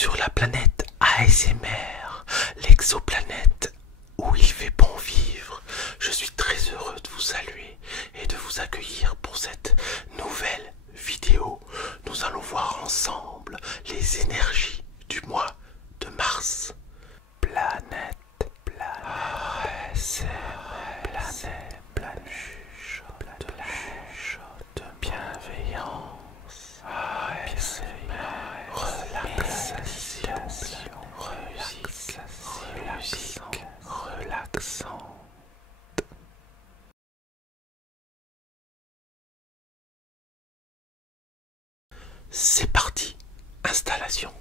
sur la planète ASMR, l'exoplanète où il fait bon vivre. Je suis très heureux de vous saluer et de vous accueillir pour cette nouvelle vidéo. Nous allons voir ensemble les énergies du mois de mars. Planète, ASMR, planète, chuchote, bienveillance, relaxation, musique relaxante. C'est parti, installation.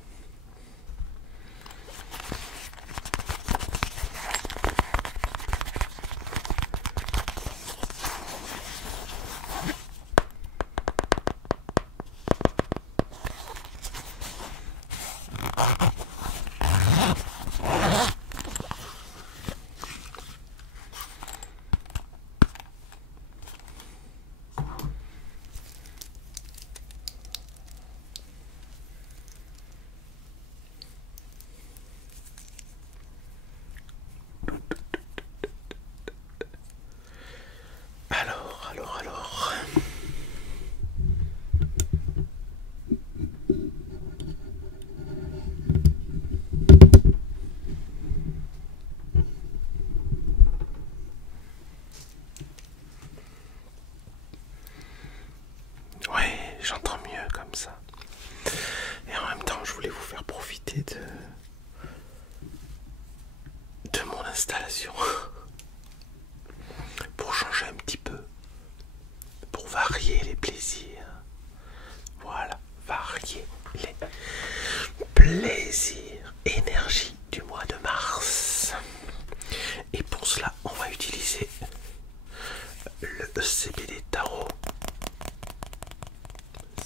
Alors. Ouais, j'entends mieux comme ça. Et en même temps, je voulais vous faire profiter de mon installation pour changer un petit peu, pour varier les plaisirs. Voilà, varier les plaisirs. Énergie du mois de mars. Et pour cela, on va utiliser le CBD Tarot.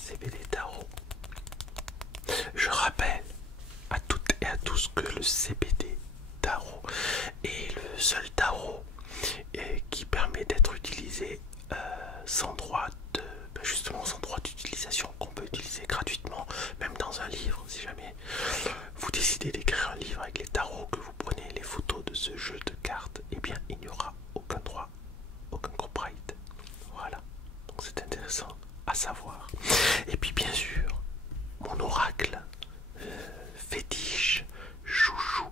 CBD Tarot. Je rappelle à toutes et à tous que le CBD Tarot est le seul tarot qui permet d'être utilisé sans droit de, justement sans droit d'utilisation, qu'on peut utiliser gratuitement, même dans un livre. Si jamais vous décidez d'écrire un livre avec les tarots, que vous prenez les photos de ce jeu de cartes, et bien il n'y aura aucun droit, aucun copyright. Voilà, donc c'est intéressant à savoir. Et puis bien sûr, mon oracle fétiche, chouchou,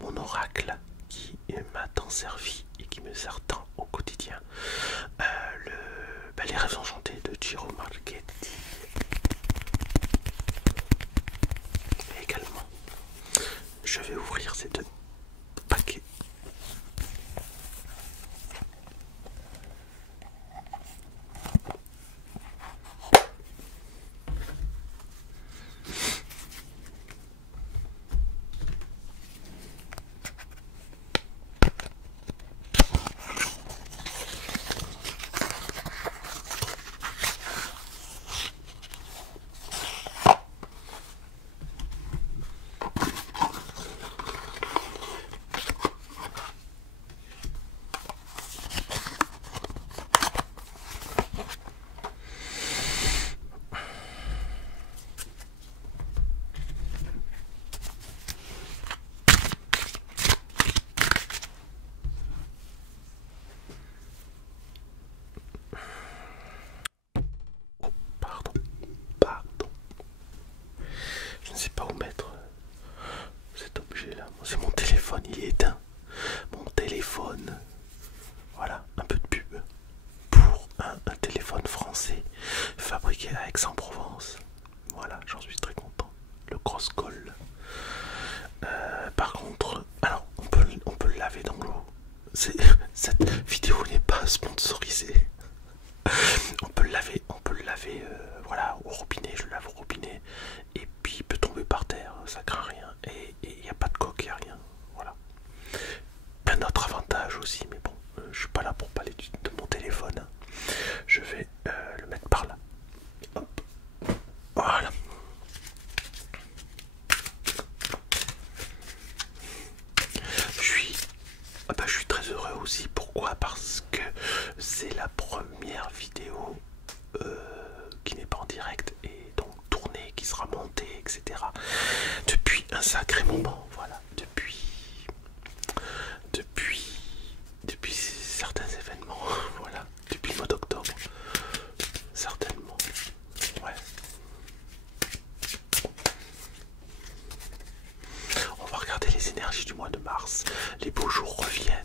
mon oracle qui m'a tant servi et qui me sert tant au quotidien, les rêves enchantés de Giro Marchetti. Et également, je vais ouvrir ces deux paquets. Je ne sais pas où mettre cet objet là. C'est mon téléphone, il est éteint. Mon téléphone. Voilà, un peu de pub pour un téléphone français fabriqué à Aix-en-Provence. Voilà, j'en suis très content. Le Crosscall. Par contre, alors on peut le laver dans l'eau. Cette vidéo n'est pas sponsorisée. On peut le laver, voilà, au robinet. Je le lave au robinet et puis il peut tomber par terre, ça craint rien et il n'y a pas de coque, il n'y a rien. Voilà. Un autre avantage aussi, mais bon, je suis pas là pour parler de mon téléphone. Je vais le mettre par là. Hop. Voilà. Je suis très heureux aussi. Pourquoi? Parce que c'est la première vidéo qui n'est pas en direct et donc tournée, qui sera montée, etc. depuis un sacré moment, voilà, depuis certains événements, voilà, depuis le mois d'octobre, certainement, ouais. On va regarder les énergies du mois de mars, les beaux jours reviennent,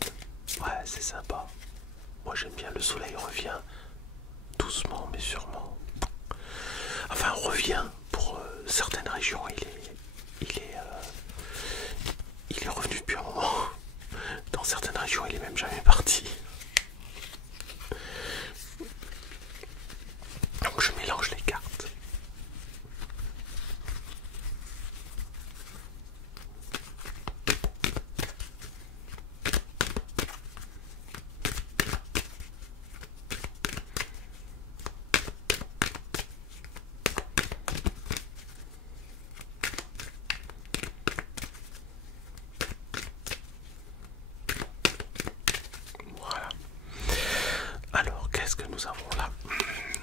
ouais, c'est sympa. Moi j'aime bien, le soleil revient, doucement mais sûrement. Enfin, on revient pour certaines régions, il est revenu depuis un moment. Dans certaines régions, il est même jamais parti. Donc je mélange les cartes. Voilà. Alors, qu'est-ce que nous avons là?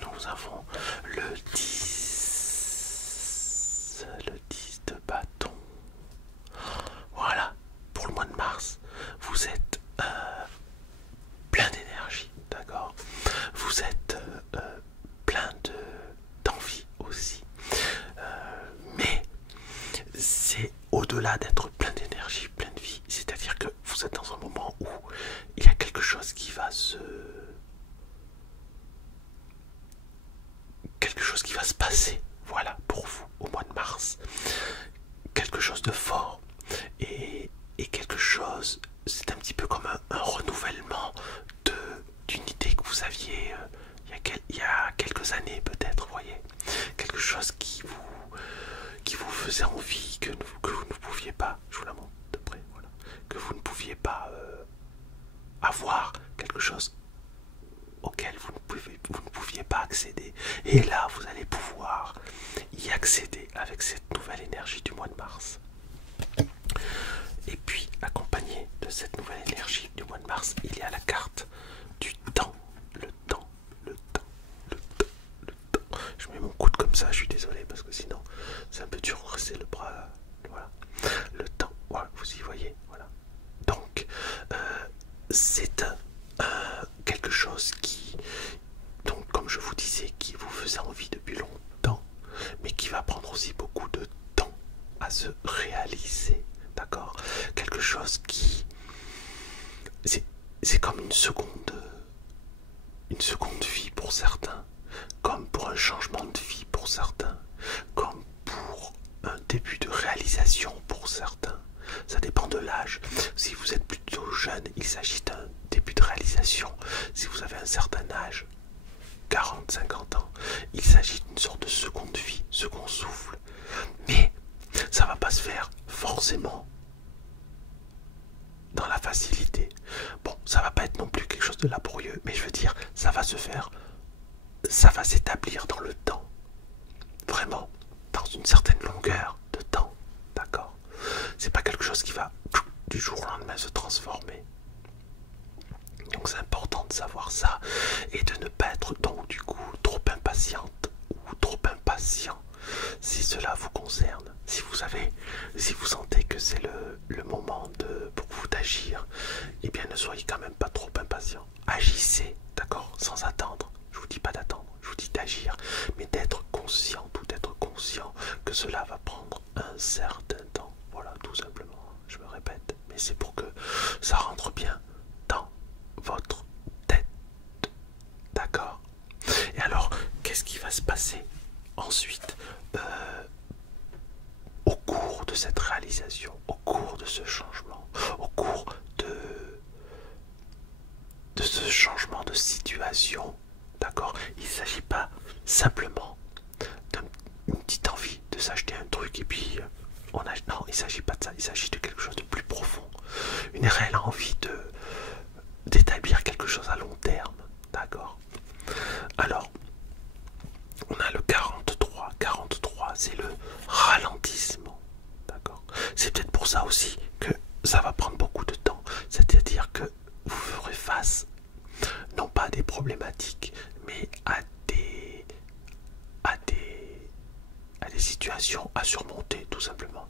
Nous avons le 10. Le 10 de bâton. Voilà. Pour le mois de mars, vous êtes plein d'énergie, d'accord? Vous êtes plein d'envie aussi. Mais c'est au-delà d'être plein d'énergie, plein de vie. C'est-à-dire que vous êtes dans un moment où il y a quelque chose qui va se... quelque chose qui va se passer, voilà, pour vous, au mois de mars. Quelque chose de fort. Et quelque chose, c'est un petit peu comme un renouvellement d'une idée que vous aviez il y a quelques années peut-être, vous voyez. Quelque chose qui vous faisait envie, que vous ne pouviez pas, je vous la montre de près, voilà, que vous ne pouviez pas avoir, quelque chose auquel vous ne pouviez pas accéder. Et là, vous allez pouvoir y accéder avec cette nouvelle énergie du mois de mars. Et puis, accompagné de cette nouvelle énergie du mois de mars, il y a la carte du temps. Le temps, le temps, le temps, le temps. Je mets mon coude comme ça, je suis désolé, parce que sinon, c'est un peu dur de rester le bras là. Voilà. Le temps, voilà, vous y voyez, voilà. Donc, c'est quelque chose qui, donc comme je vous disais, qui vous faisait envie depuis longtemps, mais qui va prendre aussi beaucoup de temps à se réaliser, d'accord? Quelque chose qui, c'est comme une seconde vie pour certains, comme pour un changement de vie pour certains, comme pour un début de réalisation pour certains. Ça dépend de l'âge. Si vous êtes plutôt jeune, il s'agit d'un début de réalisation. Si vous avez un certain âge, 40, 50 ans, il s'agit d'une sorte de seconde vie, second souffle. Mais ça va pas se faire forcément dans la facilité. Bon, ça va pas être non plus quelque chose de laborieux, mais je veux dire, ça va se faire, ça va s'établir dans le temps. Vraiment, dans une certaine longueur de temps, d'accord? C'est pas quelque chose qui va du jour au lendemain se transformer. Donc c'est important de savoir ça et de ne pas être donc du coup trop impatiente ou trop impatient si cela vous concerne. Si vous sentez que c'est le moment pour vous d'agir, eh bien ne soyez quand même pas trop impatient. Agissez, d'accord, sans attendre. Je vous dis pas d'attendre, je vous dis d'agir, mais d'être conscient que cela va prendre un certain temps. Voilà, tout simplement, je me répète, mais c'est pour que ça rentre bien dans votre tête, d'accord? Et alors, qu'est-ce qui va se passer ensuite au cours de cette réalisation, au cours de ce changement, au cours de ce changement de situation, d'accord? Il ne s'agit pas simplement d'une petite envie de s'acheter un truc et puis non, il ne s'agit pas de ça, il s'agit de quelque chose de plus profond, une réelle envie d'établir quelque chose à long terme, d'accord? Alors, on a le 43, c'est le ralentissement, d'accord? C'est peut-être pour ça aussi que ça va prendre beaucoup de temps, c'est-à-dire que vous ferez face non pas à des problématiques, mais à des situations à surmonter, tout simplement.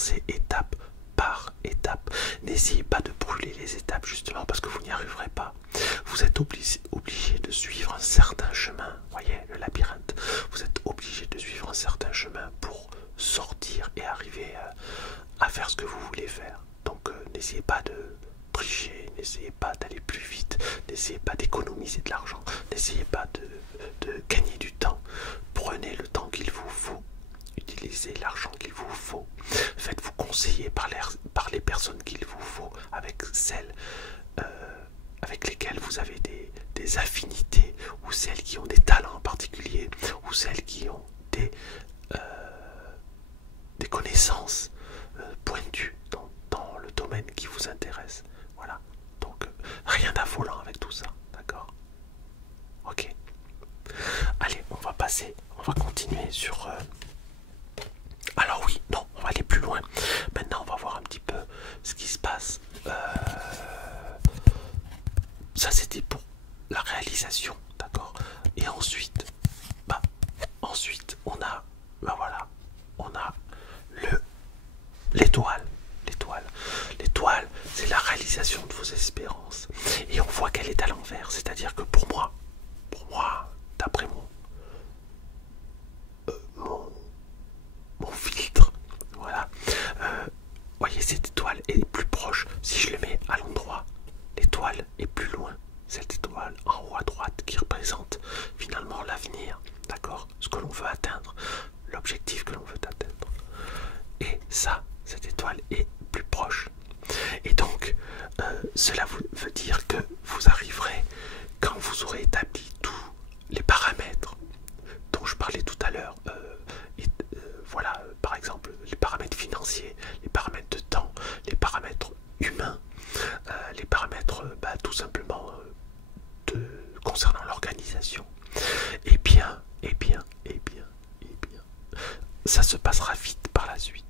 avancer étape par étape. N'essayez pas de brûler les étapes justement parce que vous n'y arriverez pas. Vous êtes obligé de suivre un certain chemin. Voyez le labyrinthe. Vous êtes obligé de suivre un certain chemin pour sortir et arriver à faire ce que vous voulez faire. Donc n'essayez pas de tricher, n'essayez pas d'aller plus vite, n'essayez pas d'économiser de l'argent, n'essayez pas de gagner du temps. Prenez le temps qu'il vous faut. Utilisez l'argent qu'il vous faut. Faites-vous conseiller par les personnes qu'il vous faut, avec celles avec lesquelles vous avez des affinités, ou celles qui ont des talents en particulier, ou celles qui ont des connaissances pointues dans le domaine qui vous intéresse. Voilà. Donc rien d'affolant avec tout ça, d'accord? Ok. Allez, on va continuer sur... Alors oui, non, on va aller plus loin. Maintenant, on va voir un petit peu ce qui se passe. Ça, c'était pour la réalisation, d'accord? Et ensuite, on a l'étoile. L'étoile, c'est la réalisation de vos espérances. Et on voit qu'elle est à l'envers. C'est-à-dire que pour moi, d'après mon filtre, voilà, voyez, cette étoile est plus proche. Si je le mets à l'endroit, l'étoile est plus loin. Cette étoile en haut à droite qui représente finalement l'avenir, d'accord, ce que l'on veut atteindre, l'objectif que l'on veut atteindre. Et ça, cette étoile est plus proche. Et donc, cela veut dire que vous arriverez, quand vous aurez établi tous les paramètres dont je parlais tout à l'heure, voilà, par exemple, les paramètres financiers, les paramètres de temps, les paramètres humains, les paramètres tout simplement concernant l'organisation. Et bien, ça se passera vite par la suite.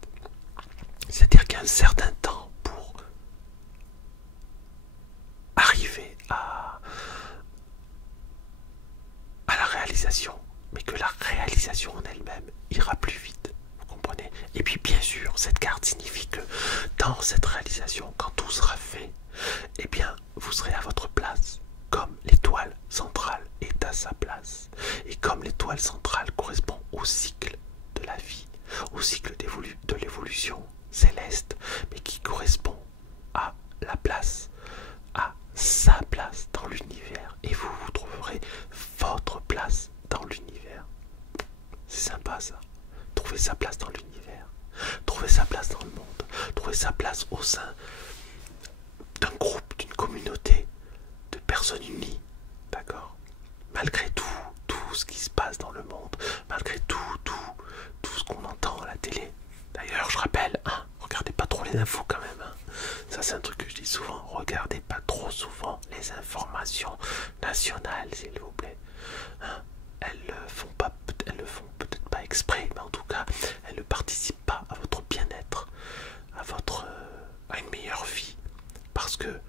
C'est-à-dire qu'il y a un certain temps pour arriver à la réalisation, mais que la réalisation en elle-même ira plus vite. Vous comprenez? Et puis bien sûr, cette carte signifie que dans cette réalisation, quand tout sera fait, eh bien, vous serez à votre place, comme l'étoile centrale est à sa place. Et comme l'étoile centrale correspond au cycle de la vie, au cycle de l'évolution céleste, mais qui correspond à la place, à sa place dans l'univers. Et vous trouverez votre place dans l'univers. C'est sympa ça. Trouver sa place dans l'univers. Trouver sa place dans le monde. Trouver sa place au sein d'un groupe, d'une communauté de personnes unies. D'accord? Malgré tout ce qui se passe dans le monde, malgré tout ce qu'on entend à la télé. D'ailleurs, je rappelle, regardez pas trop les infos quand même. Ça, c'est un truc que je dis souvent. Regardez pas trop souvent les informations nationales, s'il vous plaît. Elles le font peut-être pas exprès, mais en tout cas, elles ne participent pas à votre bien-être, à une meilleure vie. Parce que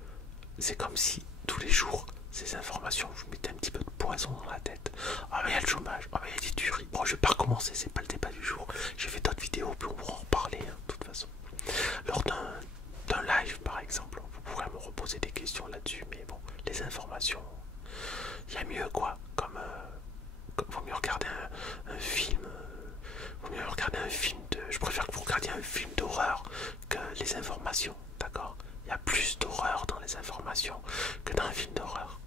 c'est comme si tous les jours, ces informations, je vous mettais un petit peu de poison dans la tête. Ah, mais il y a le chômage, ah, mais il y a des tueries. Bon, je vais pas recommencer, c'est pas le débat du jour. J'ai fait d'autres vidéos, puis on pourra en reparler, de toute façon. Lors d'un live, par exemple, vous pourrez me reposer des questions là-dessus, mais bon, les informations, il y a mieux, quoi. Comme vaut mieux regarder un film. Je préfère que vous regardiez un film d'horreur que les informations, d'accord? Il y a plus d'horreur dans les informations que dans un film d'horreur.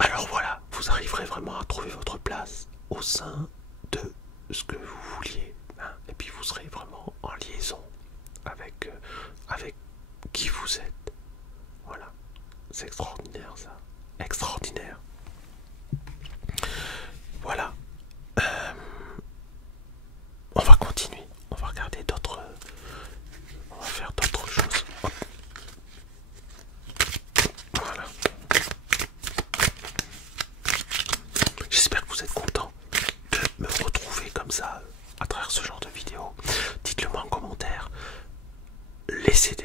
Alors voilà, vous arriverez vraiment à trouver votre place au sein de ce que vous vouliez, et puis vous serez vraiment en liaison avec qui vous êtes. Voilà, c'est extraordinaire ça, extraordinaire. Voilà. On va continuer, on va regarder d'autres... On va faire d'autres choses. Hop. Voilà. J'espère que vous êtes contents de me retrouver comme ça à travers ce genre de vidéo. Dites-le moi en commentaire. Laissez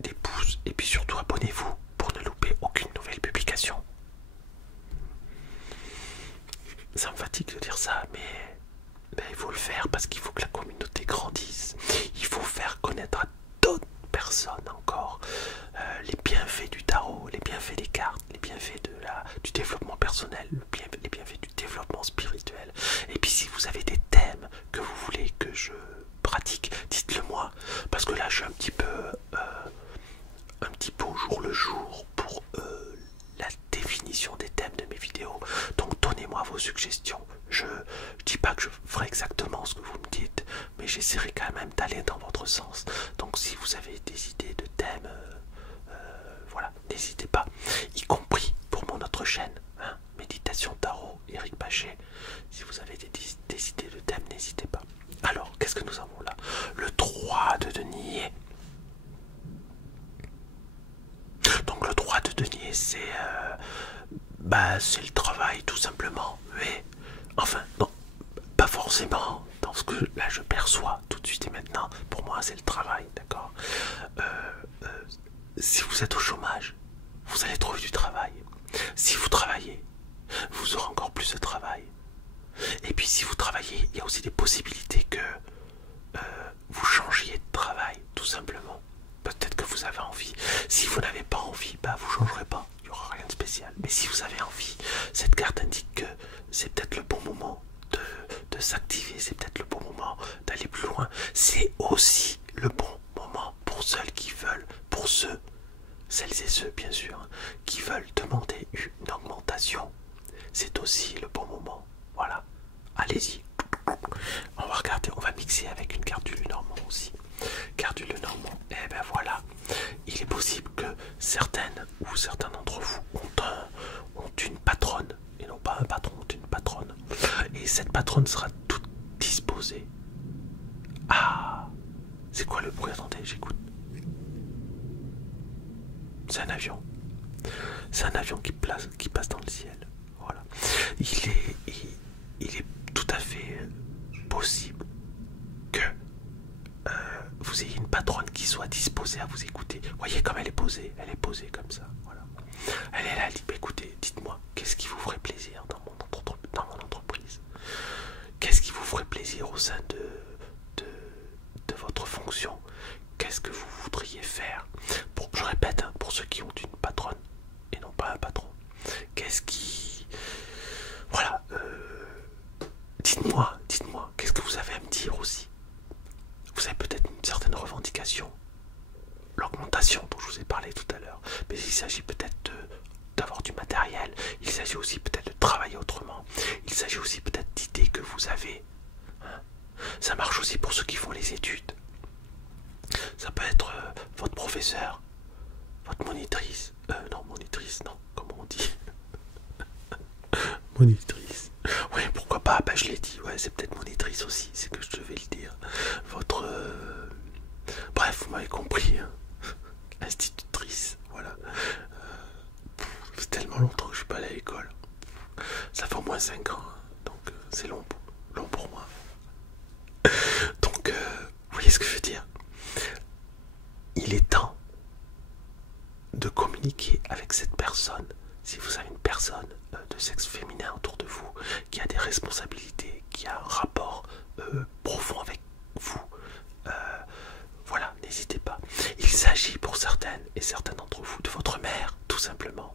des pouces et puis surtout abonnez-vous pour ne louper aucune nouvelle publication. Ça me fatigue de dire ça, mais il faut le faire parce qu'il faut que la communauté grandisse. Il faut faire connaître à d'autres personnes encore les bienfaits du tarot, les bienfaits des cartes, les bienfaits du développement personnel, les bienfaits du développement spirituel. Et puis si vous avez des thèmes que vous voulez que je pratique, dites-le moi, parce que là je suis un petit peu au jour le jour pour la définition des thèmes de mes vidéos. Donc donnez-moi vos suggestions. Je dis pas que je ferai exactement ce que vous me dites, mais j'essaierai quand même d'aller dans votre sens. Donc si vous avez des idées de thèmes, voilà, n'hésitez pas, y compris pour mon autre chaîne, hein, Méditation Tarot, Eric Bachet. Si vous avez des idées de thèmes, n'hésitez pas. Alors, qu'est-ce que nous avons là? Le 3 de denier. Donc le 3 de denier, c'est le travail tout simplement. Mais enfin, non, pas forcément dans ce que là je perçois tout de suite et maintenant. Pour moi, c'est le travail, d'accord. Si vous êtes au chômage, vous allez trouver du travail. Si vous travaillez, vous aurez encore plus de travail. Et puis si vous travaillez, il y a aussi des possibilités que vous changiez de travail, tout simplement. Peut-être que vous avez envie. Si vous n'avez pas envie, bah vous changerez pas. Il n'y aura rien de spécial. Mais si vous avez envie, cette carte indique que c'est peut-être le bon moment de s'activer. C'est peut-être le bon moment d'aller plus loin. C'est aussi le bon moment pour celles qui veulent, pour celles et ceux bien sûr, hein, qui veulent demander une augmentation. C'est aussi le bon moment. Voilà. Allez-y. On va regarder, on va mixer avec une carte du Lenormand aussi. Carte du Lenormand, et ben voilà. Il est possible que certaines ou certains d'entre vous ont une patronne, et non pas un patron, ont une patronne. Et cette patronne sera toute disposée. Ah, c'est quoi le bruit? Attendez, j'écoute. C'est un avion. C'est un avion qui passe dans le ciel. Voilà. Il est tout à fait possible que vous ayez une patronne qui soit disposée à vous écouter. Voyez comme elle est posée comme ça. Voilà. Elle est là, elle dit, écoutez, dites-moi, qu'est-ce qui vous ferait plaisir dans mon entreprise? Qu'est-ce qui vous ferait plaisir au sein de votre fonction? Qu'est-ce que vous voudriez faire? Je répète, hein, pour ceux qui ont une patronne et non pas un patron. Qu'est-ce qui... Voilà. Dites-moi, qu'est-ce que vous avez à me dire aussi? Vous avez peut-être une certaine revendication, l'augmentation dont je vous ai parlé tout à l'heure, mais il s'agit peut-être d'avoir du matériel, il s'agit aussi peut-être de travailler autrement, il s'agit aussi peut-être d'idées que vous avez. Hein, ça marche aussi pour ceux qui font les études. Ça peut être votre professeur, votre monitrice, non, comment on dit? Monitrice. Oui, pourquoi pas, bah je l'ai dit, ouais, c'est peut-être monitrice aussi, c'est que je devais le dire. Votre... Bref, vous m'avez compris, hein. Institutrice, voilà. C'est tellement longtemps que je suis pas allé à l'école. Ça fait au moins 5 ans, hein. Donc c'est long pour moi. Donc, vous voyez ce que je veux dire? Il est temps de communiquer avec cette personne. Si vous avez une personne de sexe féminin autour de vous, qui a des responsabilités, qui a un rapport profond avec vous, voilà, n'hésitez pas. Il s'agit pour certaines et certains d'entre vous de votre mère, tout simplement.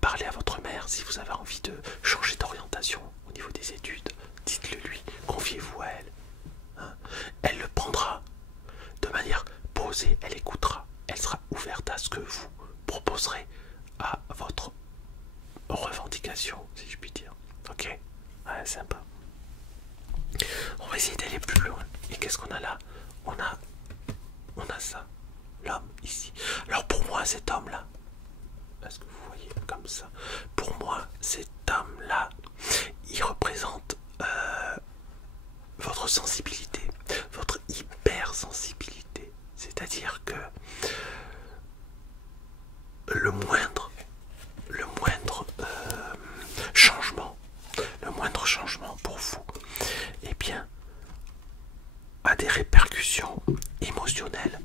Parlez à votre mère si vous avez envie de changer d'orientation au niveau des études. Dites-le lui, confiez-vous à elle. Hein, elle le prendra de manière posée, elle écoutera, elle sera ouverte à ce que vous proposerez à votre revendication, si je puis dire. Ok? Ouais, sympa. On va essayer d'aller plus loin. Et qu'est-ce qu'on a là? On a ça. L'homme ici. Alors pour moi, cet homme-là, est-ce que vous voyez comme ça? Pour moi, cet homme-là, il représente votre sensibilité, votre hypersensibilité. C'est-à-dire que le moindre changement pour vous, eh bien, a des répercussions émotionnelles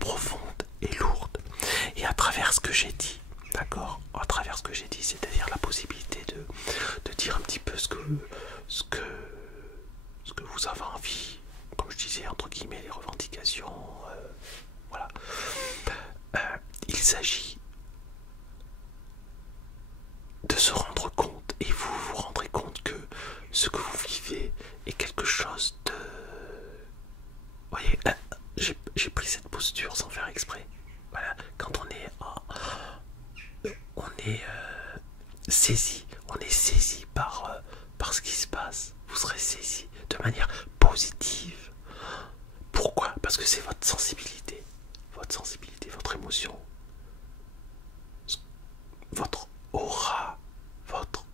profondes et lourdes. Et à travers ce que j'ai dit, d'accord, à travers ce que j'ai dit, c'est-à-dire la possibilité de dire un petit peu ce que vous vous avez envie, comme je disais, entre guillemets, les revendications, voilà. Il s'agit de se rendre compte, et vous vous rendrez compte que ce que vous vivez est quelque chose de... Vous voyez, j'ai pris cette posture sans faire exprès. Voilà, quand on est saisi par ce qui se passe. Vous serez saisi de manière positive. Pourquoi? Parce que c'est votre sensibilité, votre émotion, votre aura, votre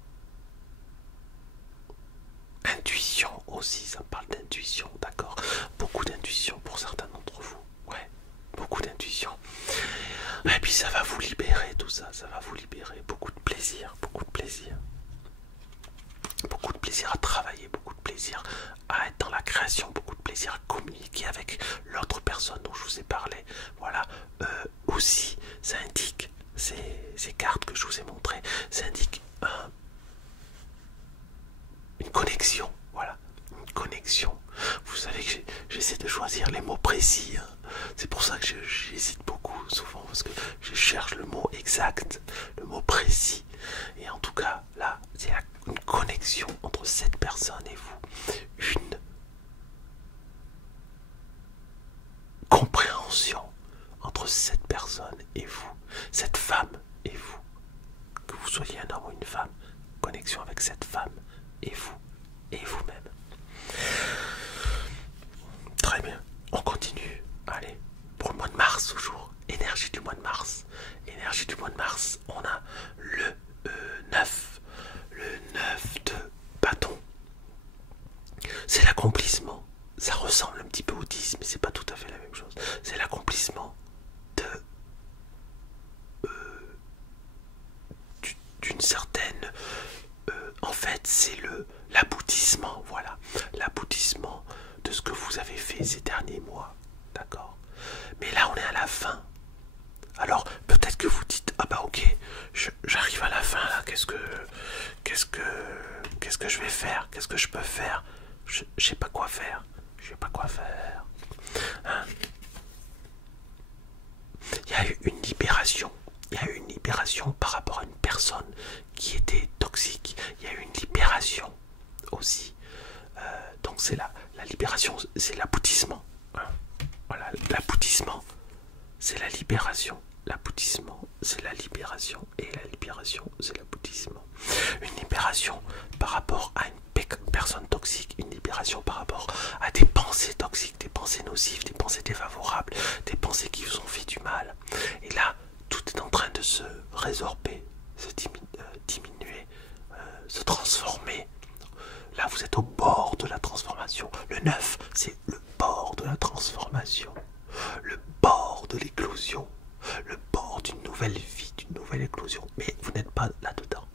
intuition aussi. Ça me parle d'intuition, d'accord? Beaucoup d'intuition pour certains d'entre vous. Ouais, beaucoup d'intuition. Et puis ça va vous libérer, tout ça, ça va vous libérer. Beaucoup de plaisir, beaucoup de plaisir. Beaucoup de plaisir à travailler, beaucoup de plaisir à être dans la création, beaucoup de plaisir à communiquer avec l'autre personne dont je vous ai parlé. Voilà, aussi, ça indique, ces cartes que je vous ai montrées, ça indique une connexion, voilà, une connexion. Vous savez que j'essaie de choisir les mots précis, hein. C'est pour ça que j'hésite beaucoup souvent, parce que je cherche le mot exact, le mot précis. Et en tout cas, là, c'est une connexion entre cette personne et vous. Une compréhension entre cette personne et vous, cette femme et vous. Que vous soyez un homme ou une femme, connexion avec cette femme et vous, et vous-même. Très bien, on continue. Allez, pour le mois de mars toujours, énergie du mois de mars. Énergie du mois de mars, on a le 9. Le 9 de bâton. C'est l'accomplissement. Ça ressemble un petit peu au 10, mais c'est pas tout à fait la même chose. C'est l'accomplissement d'une certaine... en fait, c'est l'aboutissement, voilà. L'aboutissement de ce que vous avez fait ces derniers mois. D'accord? Mais là, on est à la fin. Alors, peut-être que vous dites, ah bah ok, j'arrive à la fin là, qu'est-ce que je vais faire? Qu'est-ce que je peux faire? Je sais pas quoi faire. Je sais pas quoi faire. Hein? Il y a eu une libération. Il y a eu une libération par rapport à une personne qui était toxique. Il y a eu une libération aussi. Donc c'est la libération, c'est l'aboutissement. Hein? Voilà, l'aboutissement, c'est la libération. L'aboutissement, c'est la libération. Et la libération, c'est l'aboutissement. Une libération par rapport à une personne toxique. Une libération par rapport à des pensées toxiques, des pensées nocives, des pensées défavorables, des pensées qui vous ont fait du mal. Et là, tout est en train de se résorber, se diminuer, se transformer. Là, vous êtes au bord de la transformation. Le 9, c'est le bord de la transformation. Le bord de l'éclosion. Le bord d'une nouvelle vie, d'une nouvelle éclosion. Mais vous n'êtes pas là-dedans.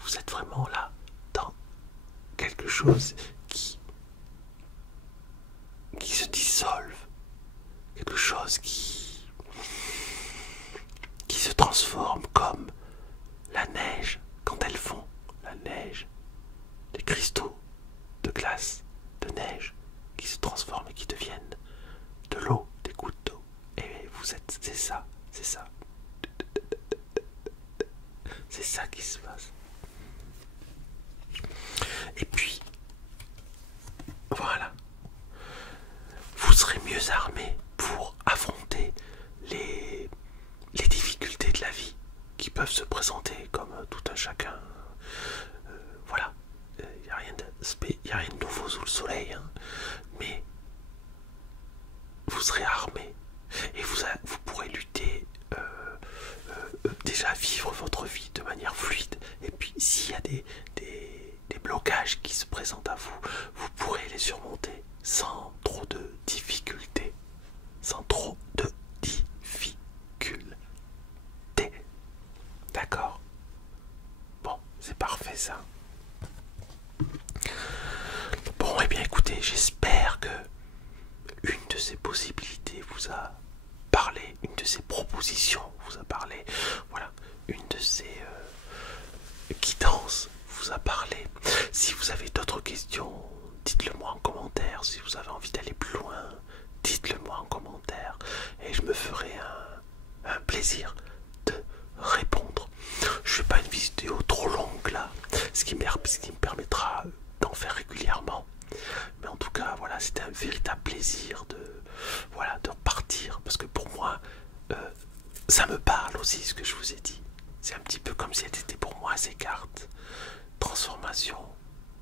Vous êtes vraiment là, dans quelque chose qui se dissolve. Quelque chose qui se transforme comme la neige quand elle fond. La neige, les cristaux de glace, de neige qui se transforment et qui deviennent de l'eau, des gouttes d'eau. Et vous êtes, c'est ça. C'est ça qui se passe. Et puis, voilà. Vous serez mieux armé pour affronter les difficultés de la vie qui peuvent se présenter comme tout un chacun. Voilà. Il n'y a rien de nouveau sous le soleil. Hein. Mais vous serez armé. Et vous pourrez lutter, déjà vivre votre vie de manière fluide. Et puis s'il y a des blocages qui se présentent à vous, vous pourrez les surmonter sans trop de difficultés. Sans trop de difficultés. D'accord? Bon, c'est parfait ça. Bon, et bien écoutez, j'espère que une de ces possibilités vous a parlé, une de ces propositions vous a parlé, voilà, une de ces guidances vous a parlé. Si vous avez d'autres questions, dites-le moi en commentaire. ces cartes. Transformation,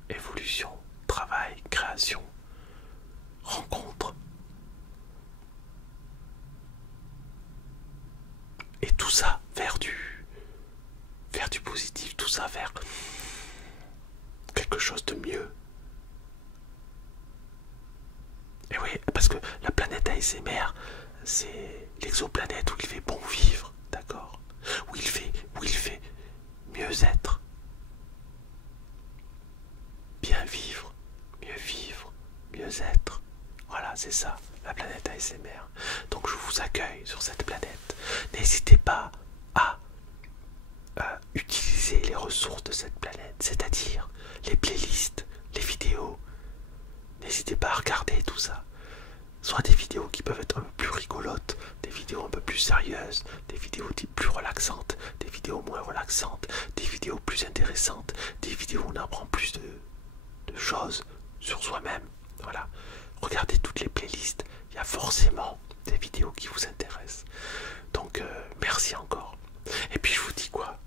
évolution, travail, création, rencontre. Et tout ça vers du positif, tout ça vers quelque chose de mieux. Et oui, parce que la planète ASMR, c'est l'exoplanète où il fait bon vivre, d'accord? Où il fait mieux être, bien vivre, mieux être. Voilà, c'est ça, la planète ASMR. Donc je vous accueille sur cette planète. N'hésitez pas à utiliser les ressources de cette planète, c'est-à-dire les playlists, les vidéos. N'hésitez pas à regarder tout ça. Soit des vidéos qui peuvent être un peu plus rigolotes, des vidéos un peu plus sérieuses, des vidéos plus relaxantes, des vidéos moins relaxantes, des vidéos plus intéressantes, des vidéos où on apprend plus de choses sur soi-même. Voilà. Regardez toutes les playlists, il y a forcément des vidéos qui vous intéressent. Donc merci encore. Et puis je vous dis quoi?